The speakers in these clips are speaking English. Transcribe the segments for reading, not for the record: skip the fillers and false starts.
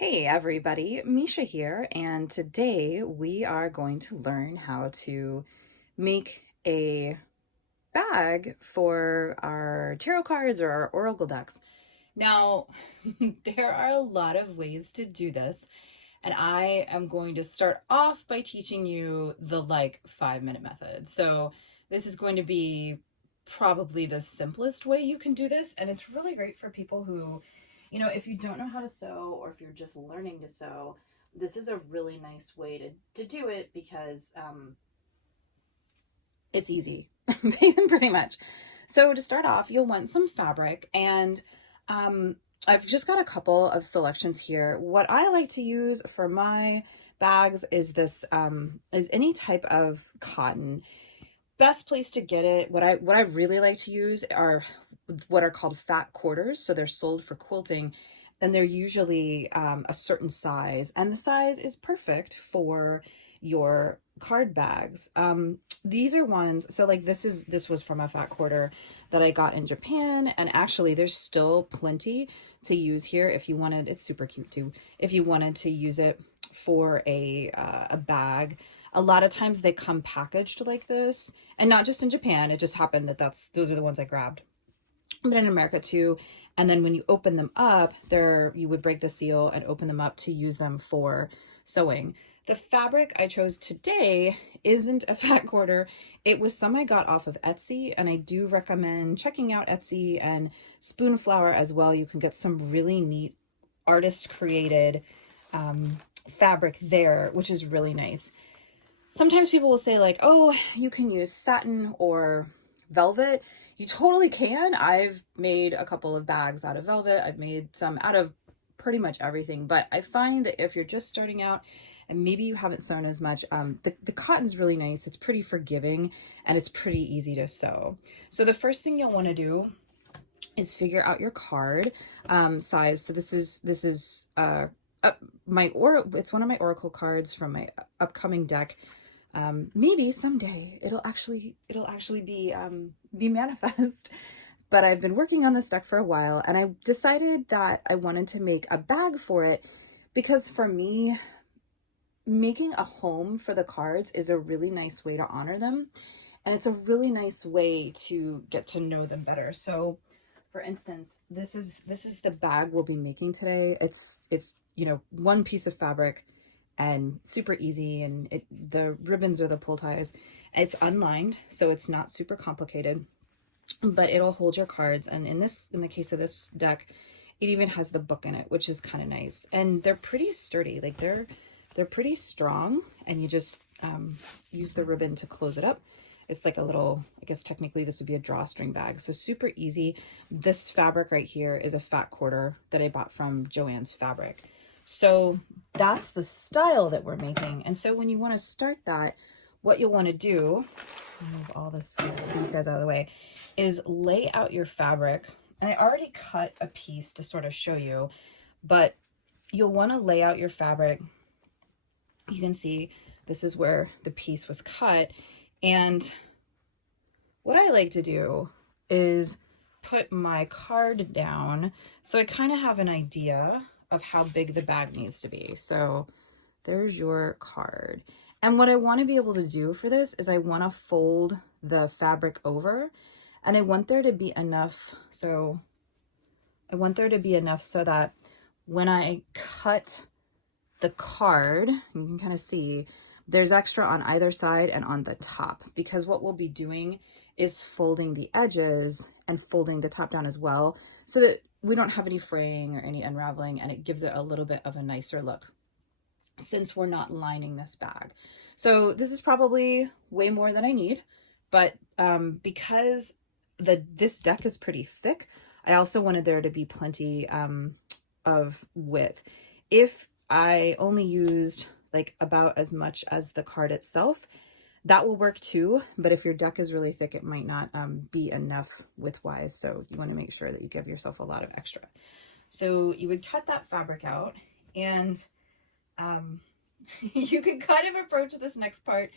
Hey everybody, Misha here, and today we are going to learn how to make a bag for our tarot cards or our oracle decks. Now, there are a lot of ways to do this, and I am going to start off by teaching you the 5-minute method. So this is going to be probably the simplest way you can do this, and it's really great for people who, if you don't know how to sew or if you're just learning to sew, this is a really nice way to do it because it's easy, pretty much. So to start off, you'll want some fabric, and I've just got a couple of selections here. What I like to use for my bags is this is any type of cotton. Best place to get it, what I really like to use are what are called fat quarters. So they're sold for quilting, and they're usually a certain size, and the size is perfect for your card bags. These are ones, so like this was from a fat quarter that I got in Japan, and actually there's still plenty to use here if you wanted. It's super cute too if you wanted to use it for a bag. A lot of times they come packaged like this, and not just in Japan. It just happened that those are the ones I grabbed, but in America too. And then when you open them up, you would break the seal and open them up to use them for sewing. The fabric I chose today isn't a fat quarter. It was some I got off of Etsy, and I do recommend checking out Etsy and Spoonflower as well. You can get some really neat artist created fabric there, which is really nice. Sometimes people will say like, oh, you can use satin or velvet. You totally can. I've made a couple of bags out of velvet. I've made some out of pretty much everything. But I find that if you're just starting out and maybe you haven't sewn as much, the cotton's really nice. It's pretty forgiving and it's pretty easy to sew. So the first thing you'll want to do is figure out your card size. So this is it's one of my oracle cards from my upcoming deck. Maybe someday it'll actually be manifest. But I've been working on this deck for a while, and I decided that I wanted to make a bag for it because for me, making a home for the cards is a really nice way to honor them, and it's a really nice way to get to know them better. So for instance, this is the bag we'll be making today. It's one piece of fabric and super easy, and the ribbons are the pull ties. It's unlined, so it's not super complicated, but it'll hold your cards. And in the case of this deck, it even has the book in it, which is kind of nice. And they're pretty sturdy, like they're pretty strong, and you just use the ribbon to close it up. It's like a little, I guess technically this would be a drawstring bag, so super easy. This fabric right here is a fat quarter that I bought from Joann's Fabric. So that's the style that we're making. And so when you want to start that, what you'll want to do, move all these guys out of the way, is lay out your fabric. And I already cut a piece to sort of show you, but you'll want to lay out your fabric. You can see this is where the piece was cut. And what I like to do is put my card down so I kind of have an idea of how big the bag needs to be. So there's your card. And what I want to be able to do for this is I want to fold the fabric over, and I want there to be enough. So I want there to be enough so that when I cut the card, you can kind of see there's extra on either side and on the top, because what we'll be doing is folding the edges and folding the top down as well, so that we don't have any fraying or any unraveling, and it gives it a little bit of a nicer look since we're not lining this bag. So this is probably way more than I need, but because this deck is pretty thick, I also wanted there to be plenty of width. If I only used like about as much as the card itself, that will work too. But if your deck is really thick, it might not be enough width-wise. So you want to make sure that you give yourself a lot of extra. So you would cut that fabric out, and you can kind of approach this next part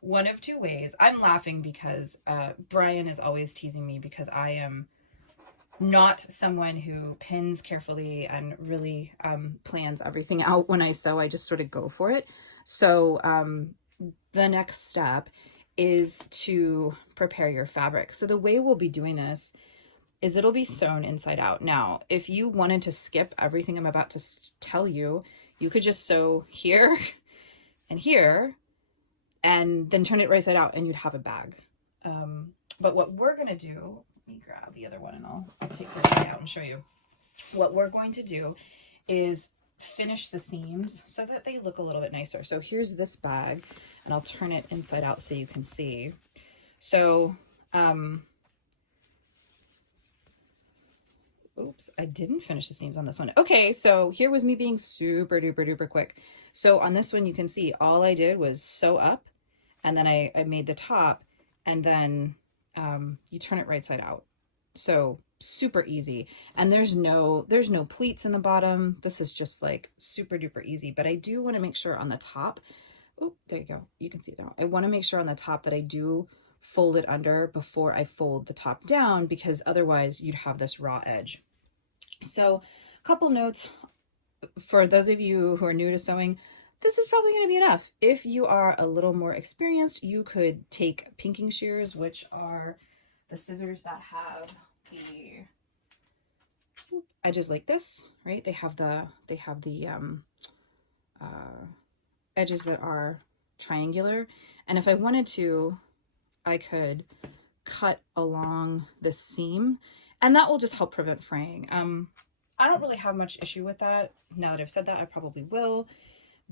one of two ways. I'm laughing because Brian is always teasing me because I am not someone who pins carefully and really plans everything out when I sew. I just sort of go for it. So the next step is to prepare your fabric. So the way we'll be doing this is it'll be sewn inside out. Now, if you wanted to skip everything I'm about to tell you, you could just sew here and here and then turn it right side out and you'd have a bag. But what we're gonna do, let me grab the other one and I'll take this guy out and show you. What we're going to do is finish the seams so that they look a little bit nicer. So here's this bag and I'll turn it inside out so you can see. So, oops, I didn't finish the seams on this one. Okay, so here was me being super duper duper quick. So on this one, you can see all I did was sew up and then I made the top and then you turn it right side out. So super easy. And there's no pleats in the bottom. This is just like super duper easy, but I do want to make sure on the top, oh, there you go. You can see it now. I want to make sure on the top that I do fold it under before I fold the top down, because otherwise you'd have this raw edge. So a couple notes for those of you who are new to sewing. This is probably going to be enough. If you are a little more experienced, you could take pinking shears, which are the scissors that have the edges like this, right? They have the edges that are triangular. And if I wanted to, I could cut along the seam and that will just help prevent fraying. I don't really have much issue with that. Now that I've said that, I probably will.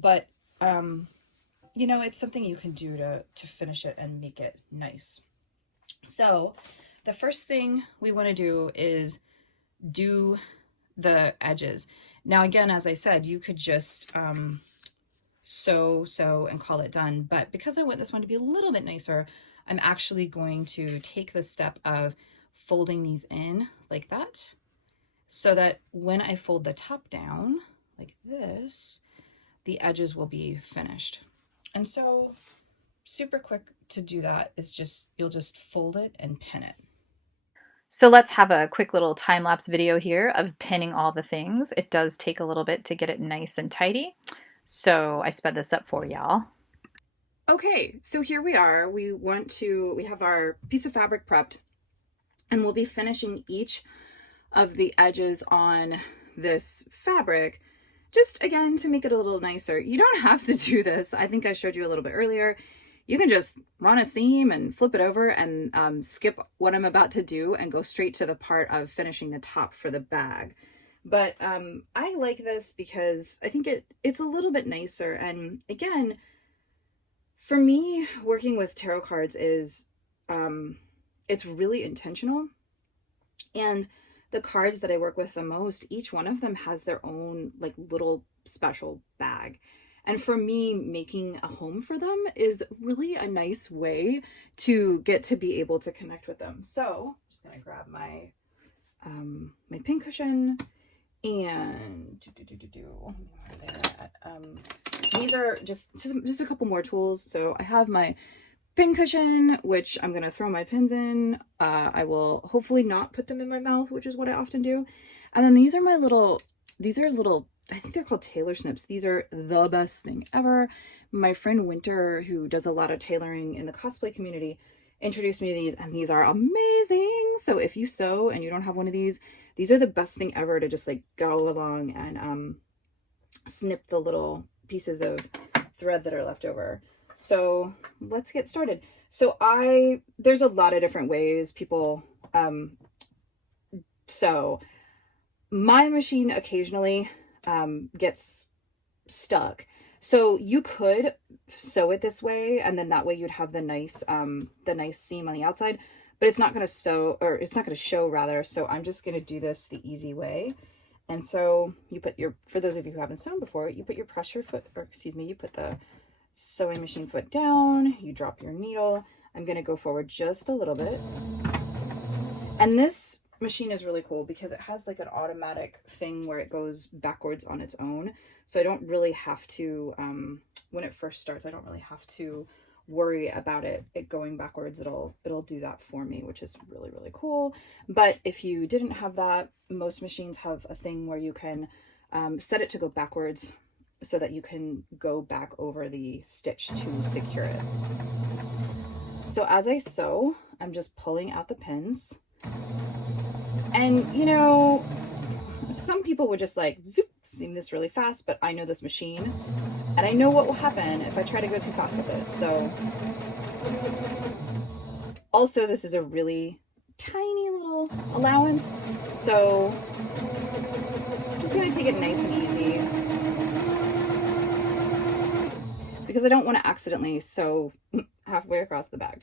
But, you know, it's something you can do to finish it and make it nice. So the first thing we want to do is do the edges. Now, again, as I said, you could just sew and call it done. But because I want this one to be a little bit nicer, I'm actually going to take the step of folding these in like that, so that when I fold the top down like this, the edges will be finished. And so super quick to do that is just, you'll just fold it and pin it. So let's have a quick little time-lapse video here of pinning all the things. It does take a little bit to get it nice and tidy. So I sped this up for y'all. Okay, so here we are. We have our piece of fabric prepped and we'll be finishing each of the edges on this fabric, just again to make it a little nicer. You don't have to do this. I think I showed you a little bit earlier. You can just run a seam and flip it over and skip what I'm about to do and go straight to the part of finishing the top for the bag. But I like this because I think it's a little bit nicer. And again, for me, working with tarot cards is it's really intentional. And the cards that I work with the most, each one of them has their own like little special bag. And for me, making a home for them is really a nice way to get to be able to connect with them. So I'm just gonna grab my my pin cushion and these are just a couple more tools. So I have my pin cushion, which I'm gonna throw my pins in. I will hopefully not put them in my mouth, which is what I often do. And then these are little, I think they're called tailor snips. These are the best thing ever. My friend Winter, who does a lot of tailoring in the cosplay community, introduced me to these, and these are amazing. So if you sew and you don't have one of these are the best thing ever to just like go along and snip the little pieces of thread that are left over. So let's get started. So there's a lot of different ways people sew. My machine occasionally gets stuck. So you could sew it this way, and then that way you'd have the nice seam on the outside, but it's not going to show rather. So I'm just going to do this the easy way. And so you put for those of you who haven't sewn before, you put your you put the sewing machine foot down, you drop your needle. I'm going to go forward just a little bit. And this machine is really cool because it has like an automatic thing where it goes backwards on its own. So I don't really have to, when it first starts, I don't really have to worry about it going backwards. It'll do that for me, which is really, really cool. But if you didn't have that, most machines have a thing where you can set it to go backwards so that you can go back over the stitch to secure it. So as I sew, I'm just pulling out the pins. And you know, some people would just like zoop, seam this really fast, but I know this machine and I know what will happen if I try to go too fast with it. So also this is a really tiny little allowance, so I'm just gonna take it nice and easy because I don't want to accidentally sew halfway across the bag.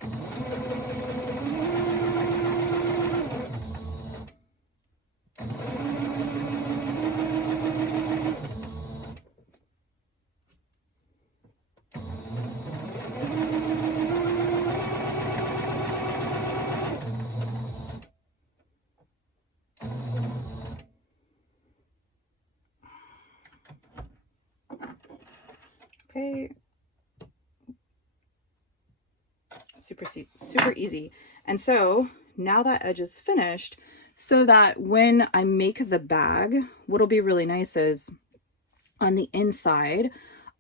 Okay. Super easy. And so now that edge is finished, so that when I make the bag, what'll be really nice is on the inside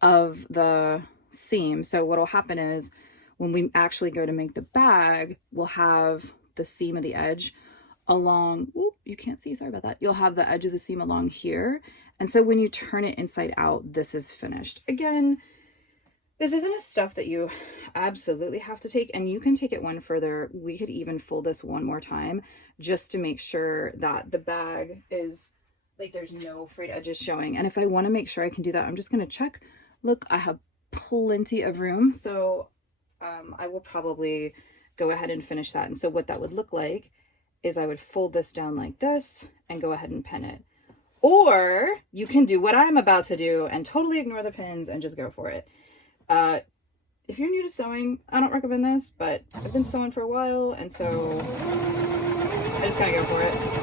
of the seam. So what'll happen is when we actually go to make the bag, we'll have the seam of the edge along, whoop, you can't see, sorry about that. You'll have the edge of the seam along here. And so when you turn it inside out, this is finished. Again, this isn't a step that you absolutely have to take, and you can take it one further. We could even fold this one more time just to make sure that the bag is like there's no frayed edges showing. And if I want to make sure I can do that, I'm just going to check. Look, I have plenty of room, so I will probably go ahead and finish that. And so what that would look like is I would fold this down like this and go ahead and pin it. Or you can do what I'm about to do and totally ignore the pins and just go for it. If you're new to sewing, I don't recommend this, but I've been sewing for a while, and so I just gotta go for it.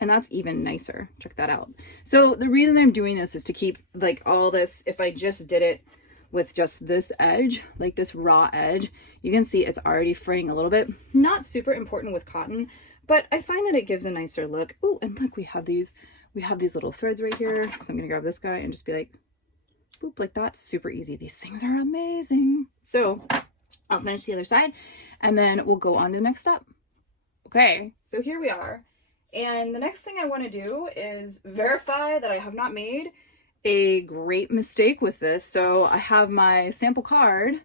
And that's even nicer. Check that out. So the reason I'm doing this is to keep like all this, if I just did it with just this edge, like this raw edge, you can see it's already fraying a little bit. Not super important with cotton, but I find that it gives a nicer look. Oh, and look, we have these little threads right here. So I'm gonna grab this guy and just be like, boop, like that. Super easy. These things are amazing. So I'll finish the other side and then we'll go on to the next step. Okay, so here we are. And the next thing I want to do is verify that I have not made a great mistake with this. So I have my sample card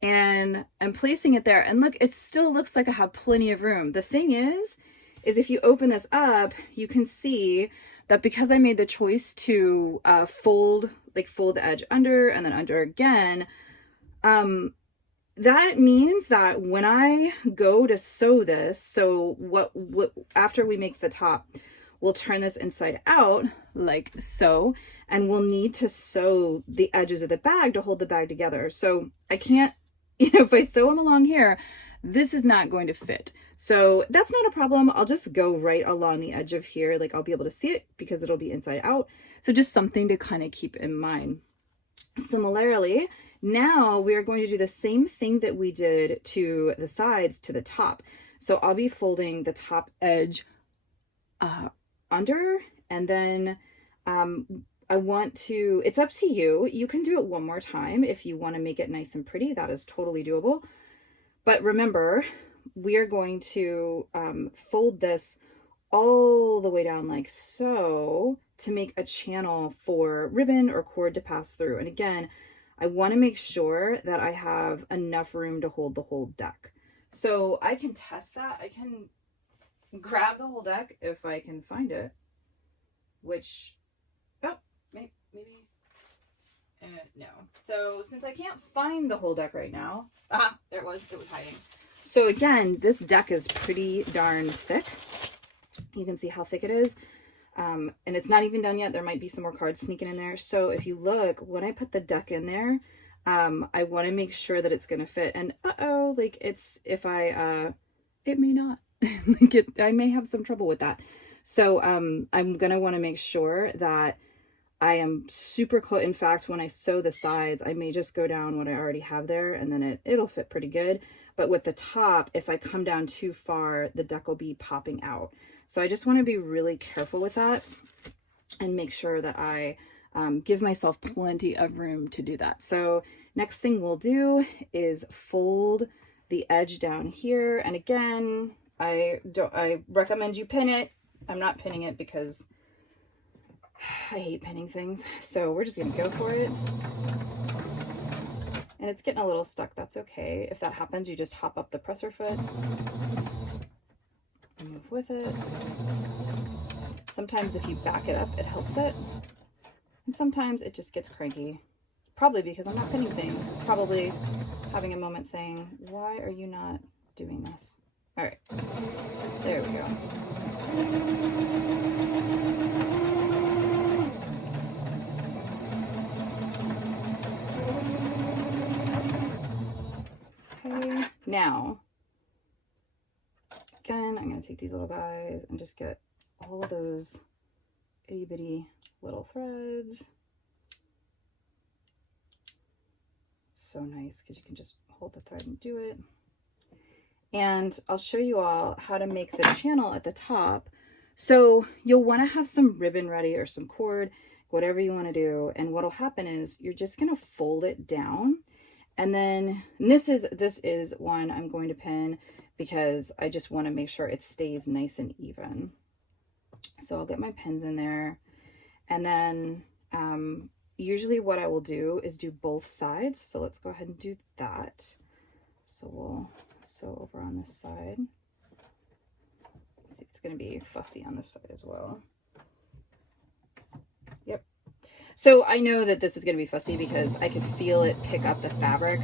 and I'm placing it there. And look, it still looks like I have plenty of room. The thing is if you open this up, you can see that because I made the choice to fold the edge under and then under again, that means that when I go to sew this, so what after we make the top, we'll turn this inside out like so, and we'll need to sew the edges of the bag to hold the bag together. So I can't, if I sew them along here, this is not going to fit. So that's not a problem. I'll just go right along the edge of here. Like I'll be able to see it because it'll be inside out. So just something to kind of keep in mind. Similarly, now we are going to do the same thing that we did to the sides to the top. So I'll be folding the top edge under, and then I want to, it's up to you. You can do it one more time if you want to make it nice and pretty. That is totally doable. But remember, we are going to fold this all the way down like so to make a channel for ribbon or cord to pass through. And again, I want to make sure that I have enough room to hold the whole deck. So I can test that. I can grab the whole deck if I can find it, which, oh, maybe, no. So since I can't find the whole deck right now, there it was hiding. So again, this deck is pretty darn thick. You can see how thick it is. And it's not even done yet. There might be some more cards sneaking in there. So if you look, when I put the deck in there, I want to make sure that it's going to fit. And like it may not. Like I may have some trouble with that. So I'm going to want to make sure that I am super close. In fact, when I sew the sides, I may just go down what I already have there, and then it'll fit pretty good. But with the top, if I come down too far, the deck will be popping out. So I just want to be really careful with that and make sure that I give myself plenty of room to do that. So next thing we'll do is fold the edge down here. And again, I recommend you pin it. I'm not pinning it because I hate pinning things. So we're just going to go for it. And it's getting a little stuck. That's okay. If that happens, you just hop up the presser foot and move with it. Sometimes if you back it up, it helps it. And sometimes it just gets cranky. Probably because I'm not pinning things. It's probably having a moment saying, why are you not doing this? All right, there we go. Okay, now, again, I'm gonna take these little guys and just get all of those itty bitty little threads. So nice because you can just hold the thread and do it. And I'll show you all how to make the channel at the top. So you'll want to have some ribbon ready or some cord, whatever you want to do. And what'll happen is you're just going to fold it down. And then this is one I'm going to pin because I just want to make sure it stays nice and even. So I'll get my pins in there. And then usually what I will do is do both sides. So let's go ahead and do that. So we'll sew over on this side. See, it's going to be fussy on this side as well. Yep. So I know that this is going to be fussy because I could feel it pick up the fabric.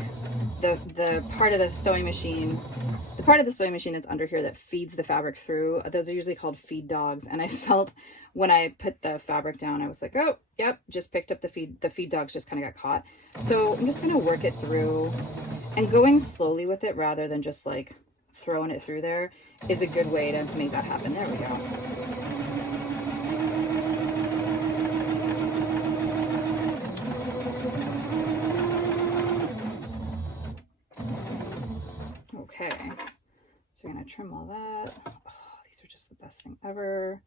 The part of the sewing machine, that's under here that feeds the fabric through, those are usually called feed dogs. And I felt when I put the fabric down, I was like, oh, yep, just picked up the feed dogs just kind of got caught. So I'm just going to work it through, and going slowly with it rather than just like throwing it through there is a good way to make that happen. There we go. Okay, so we're going to trim all that. Oh, these are just the best thing ever.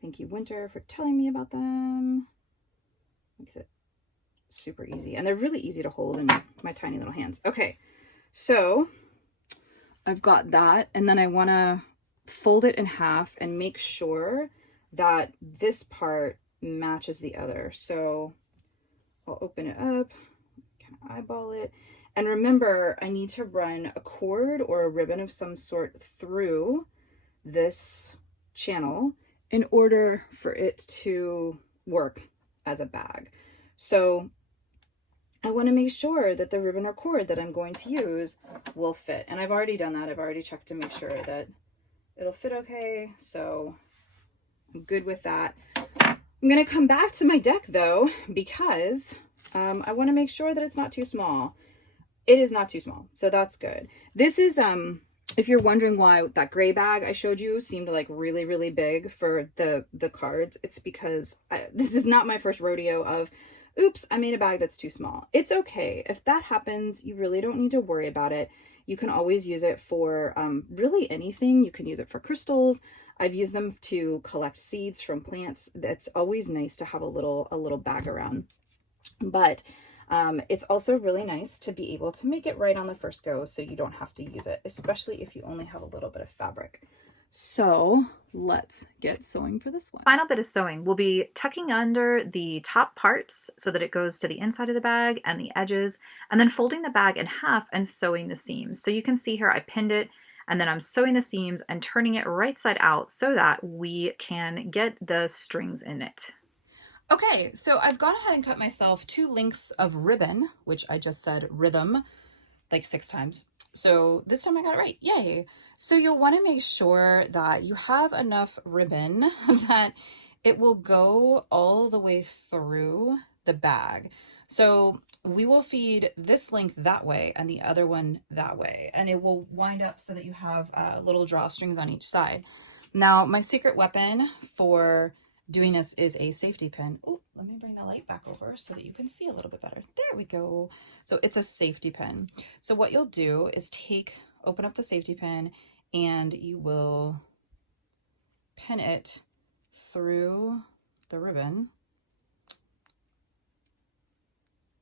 Thank you, Winter, for telling me about them. Makes it super easy. And they're really easy to hold in my tiny little hands. Okay, so I've got that. And then I want to fold it in half and make sure that this part matches the other. So I'll open it up, kind of eyeball it. And remember, I need to run a cord or a ribbon of some sort through this channel in order for it to work as a bag. So I want to make sure that the ribbon or cord that I'm going to use will fit. And I've already done that. I've already checked to make sure that it'll fit okay. So I'm good with that. I'm going to come back to my deck though, because I want to make sure that it's not too small. It is not too small, so that's good. This is, if you're wondering why that gray bag I showed you seemed like really, really big for the cards, it's because this is not my first rodeo of, oops, I made a bag that's too small. It's okay. If that happens, you really don't need to worry about it. You can always use it for really anything. You can use it for crystals. I've used them to collect seeds from plants. That's always nice to have a little bag around. But it's also really nice to be able to make it right on the first go so you don't have to use it, especially if you only have a little bit of fabric. So let's get sewing for this one. Final bit of sewing. We'll be tucking under the top parts so that it goes to the inside of the bag and the edges, and then folding the bag in half and sewing the seams. So you can see here I pinned it, and then I'm sewing the seams and turning it right side out so that we can get the strings in it. Okay, so I've gone ahead and cut myself 2 lengths of ribbon, which I just said rhythm like 6 times. So this time I got it right. Yay. So you'll want to make sure that you have enough ribbon that it will go all the way through the bag. So we will feed this length that way and the other one that way, and it will wind up so that you have little drawstrings on each side. Now, my secret weapon for doing this is a safety pin. Oh, let me bring the light back over so that you can see a little bit better. There we go. So it's a safety pin. So what you'll do is open up the safety pin, and you will pin it through the ribbon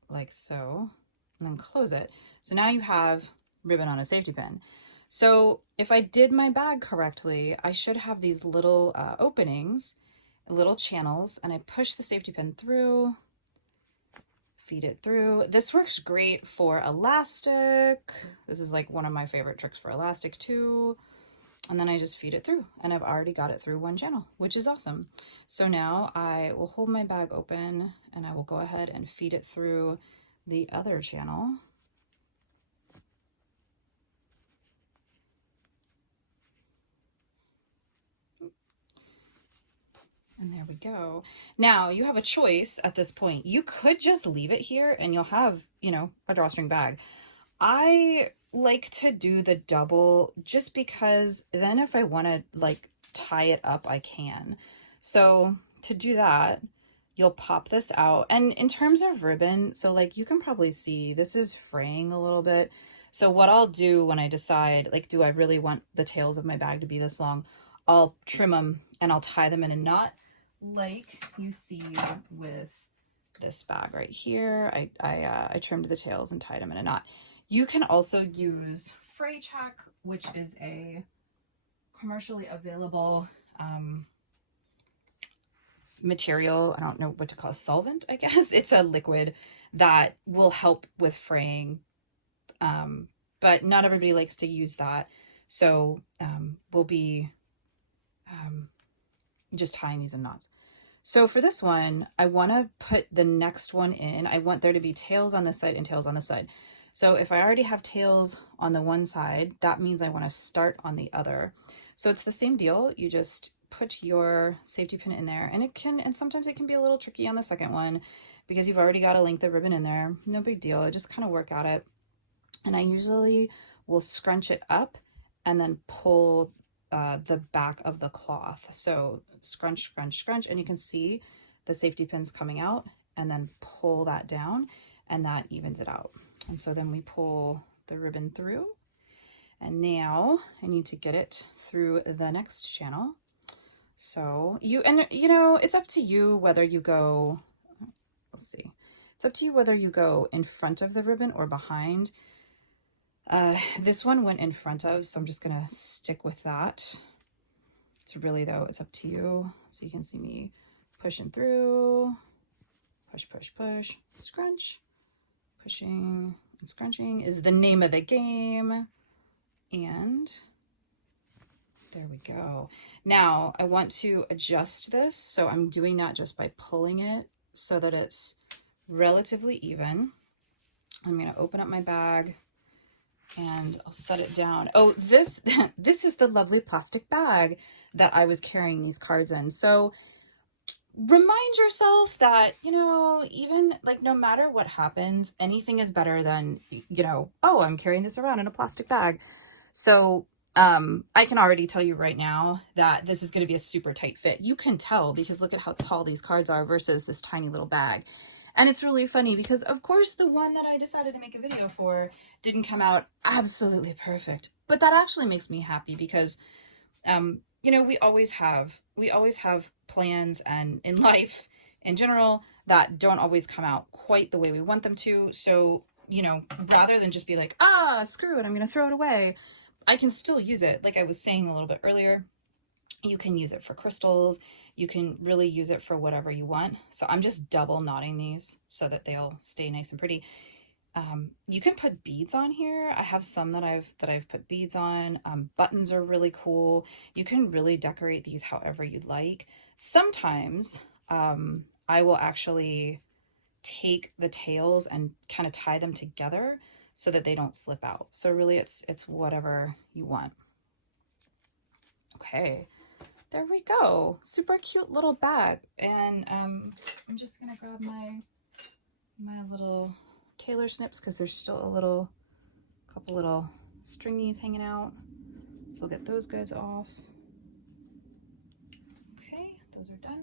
like so, and then close it. So now you have ribbon on a safety pin. So if I did my bag correctly, I should have these little openings, little channels, and I push the safety pin through, feed it through. This works great for elastic. This is like one of my favorite tricks for elastic too. And then I just feed it through, and I've already got it through one channel, which is awesome. So now I will hold my bag open, and I will go ahead and feed it through the other channel. And there we go. Now you have a choice at this point. You could just leave it here and you'll have, you know, a drawstring bag. I like to do the double just because then if I want to like tie it up, I can. So to do that, you'll pop this out. And in terms of ribbon, so like you can probably see this is fraying a little bit. So what I'll do when I decide, like, do I really want the tails of my bag to be this long? I'll trim them and I'll tie them in a knot like you see with this bag right here. I trimmed the tails and tied them in a knot. You can also use Fray Check, which is a commercially available material. I don't know what to call it, solvent, I guess. It's a liquid that will help with fraying, but not everybody likes to use that. So we'll be just tying these in knots. So for this one, I want to put the next one in. I want there to be tails on this side and tails on this side. So if I already have tails on the one side, that means I want to start on the other. So it's the same deal. You just put your safety pin in there, and sometimes it can be a little tricky on the second one because you've already got a length of ribbon in there. No big deal. I just kind of work at it. And I usually will scrunch it up and then pull the back of the cloth. So scrunch, scrunch, scrunch, and you can see the safety pins coming out, and then pull that down, and that evens it out. And so then we pull the ribbon through, and now I need to get it through the next channel. So you know, it's up to you whether you go, let's see, it's up to you whether you go in front of the ribbon or behind. This one went in front of, so I'm just gonna stick with that. It's really, though, it's up to you. So you can see me pushing through, push, push, push, scrunch. Pushing and scrunching is the name of the game. And there we go. Now I want to adjust this. So I'm doing that just by pulling it so that it's relatively even. I'm going to open up my bag and I'll set it down. Oh, this is the lovely plastic bag that I was carrying these cards in. So remind yourself that, you know, even like no matter what happens, anything is better than, you know, oh, I'm carrying this around in a plastic bag. So I can already tell you right now that this is going to be a super tight fit. You can tell because look at how tall these cards are versus this tiny little bag. And it's really funny because, of course, the one that I decided to make a video for didn't come out absolutely perfect. But that actually makes me happy because, you know, we always have plans and in life in general that don't always come out quite the way we want them to. So, you know, rather than just be like, ah, screw it, I'm going to throw it away, I can still use it. Like I was saying a little bit earlier, you can use it for crystals. You can really use it for whatever you want. So I'm just double knotting these so that they'll stay nice and pretty. You can put beads on here. I have some that I've put beads on. Buttons are really cool. You can really decorate these however you'd like. Sometimes I will actually take the tails and kind of tie them together so that they don't slip out. So really it's whatever you want. Okay, there we go. Super cute little bag. And I'm just gonna grab my little tailor snips because there's still a couple little stringies hanging out. So we'll get those guys off. Okay, those are done.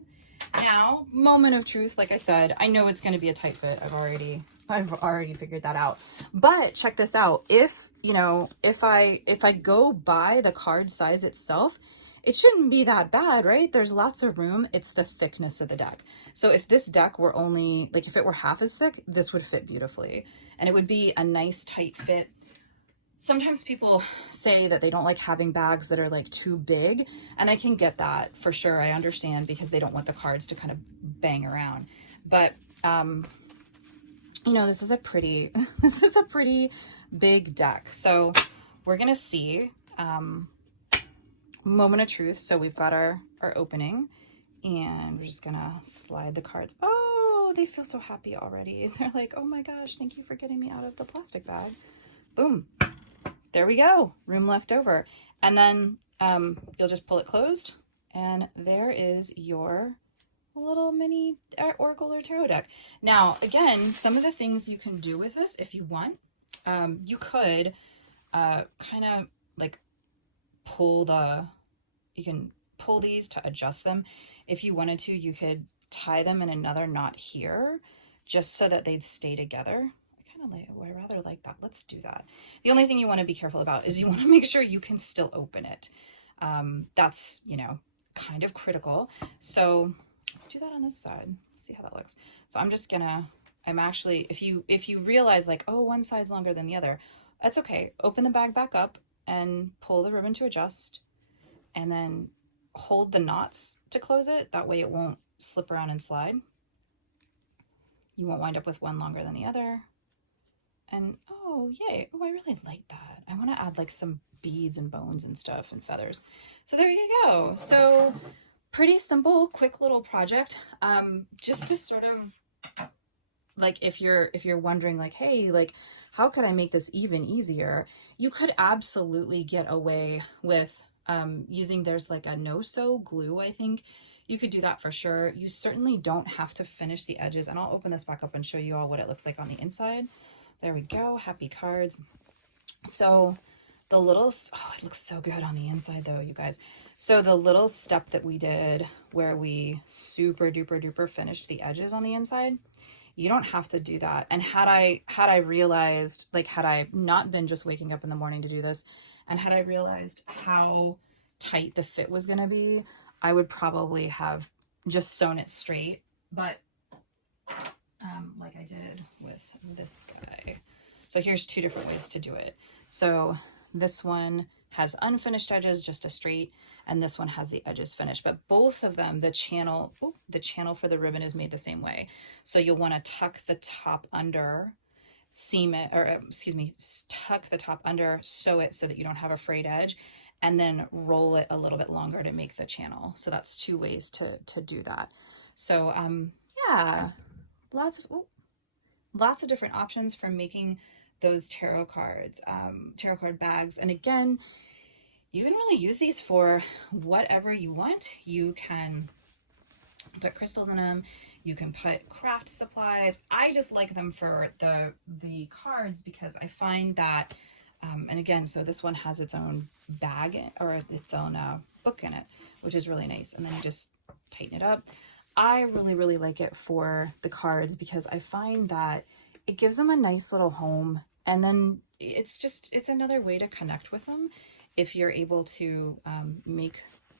Now, moment of truth, like I said, I know it's going to be a tight fit. I've already figured that out. But check this out. If, you know, if I go by the card size itself, it shouldn't be that bad, right? There's lots of room. It's the thickness of the deck. So if this deck were only, like if it were half as thick, this would fit beautifully. And it would be a nice tight fit. Sometimes people say that they don't like having bags that are like too big, and I can get that for sure. I understand because they don't want the cards to kind of bang around. But you know, this is a pretty big deck. So we're gonna see moment of truth. So we've got our opening, and we're just gonna slide the cards. Oh, they feel so happy already. They're like, oh my gosh, thank you for getting me out of the plastic bag. Boom. There we go, room left over. And then you'll just pull it closed, and there is your little mini Oracle or Tarot deck. Now, again, some of the things you can do with this, if you want, you could kind of like you can pull these to adjust them. If you wanted to, you could tie them in another knot here, just so that they'd stay together. I rather like that. Let's do that. The only thing you want to be careful about is you want to make sure you can still open it. That's, you know, kind of critical. So let's do that on this side. See how that looks. So I'm actually, if you realize like, oh, one side's longer than the other, that's okay. Open the bag back up and pull the ribbon to adjust, and then hold the knots to close it. That way it won't slip around and slide. You won't wind up with one longer than the other. And oh, yay. Oh, I really like that. I want to add like some beads and bones and stuff and feathers. So there you go. So pretty simple, quick little project. Just to sort of like, if you're wondering like, hey, like, how could I make this even easier? You could absolutely get away with using, there's like a no-sew glue, I think. You could do that for sure. You certainly don't have to finish the edges. And I'll open this back up and show you all what it looks like on the inside. There we go. Happy cards. So the little, oh, it looks so good on the inside though, you guys. So the little step that we did where we super duper duper finished the edges on the inside, you don't have to do that. And had I realized, like, had I not been just waking up in the morning to do this, and had I realized how tight the fit was going to be, I would probably have just sewn it straight. But like I did with this guy. So here's two different ways to do it. So this one has unfinished edges, just a straight, and this one has the edges finished. But both of them, the channel for the ribbon is made the same way. So you'll want to tuck the top under, seam it, or excuse me, tuck the top under, sew it so that you don't have a frayed edge, and then roll it a little bit longer to make the channel. So that's two ways to do that. So yeah, lots of different options for making those tarot cards, tarot card bags. And again, you can really use these for whatever you want. You can put crystals in them. You can put craft supplies. I just like them for the cards because I find that, and again, so this one has its own bag or its own book in it, which is really nice. And then you just tighten it up. I really, really like it for the cards because I find that it gives them a nice little home. And then it's another way to connect with them if you're able to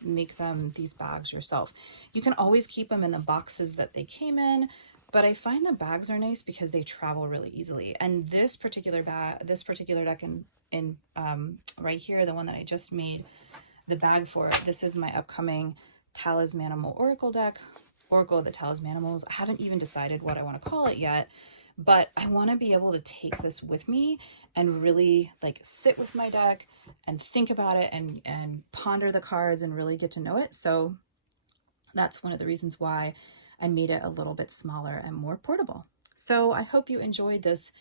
make them these bags yourself. You can always keep them in the boxes that they came in, but I find the bags are nice because they travel really easily. And this particular deck in right here, the one that I just made the bag for, this is my upcoming Talismanimal Oracle deck, Oracle of the Talismanimals. I haven't even decided what I want to call it yet, but I want to be able to take this with me and really like sit with my deck and think about it and ponder the cards and really get to know it. So that's one of the reasons why I made it a little bit smaller and more portable. So I hope you enjoyed this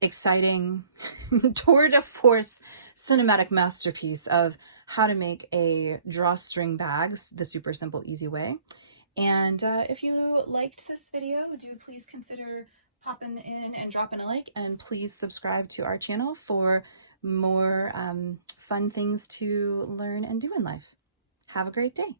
exciting tour de force cinematic masterpiece of how to make a drawstring bag the super simple, easy way. And if you liked this video, do please consider popping in and dropping a like, and please subscribe to our channel for more fun things to learn and do in life. Have a great day.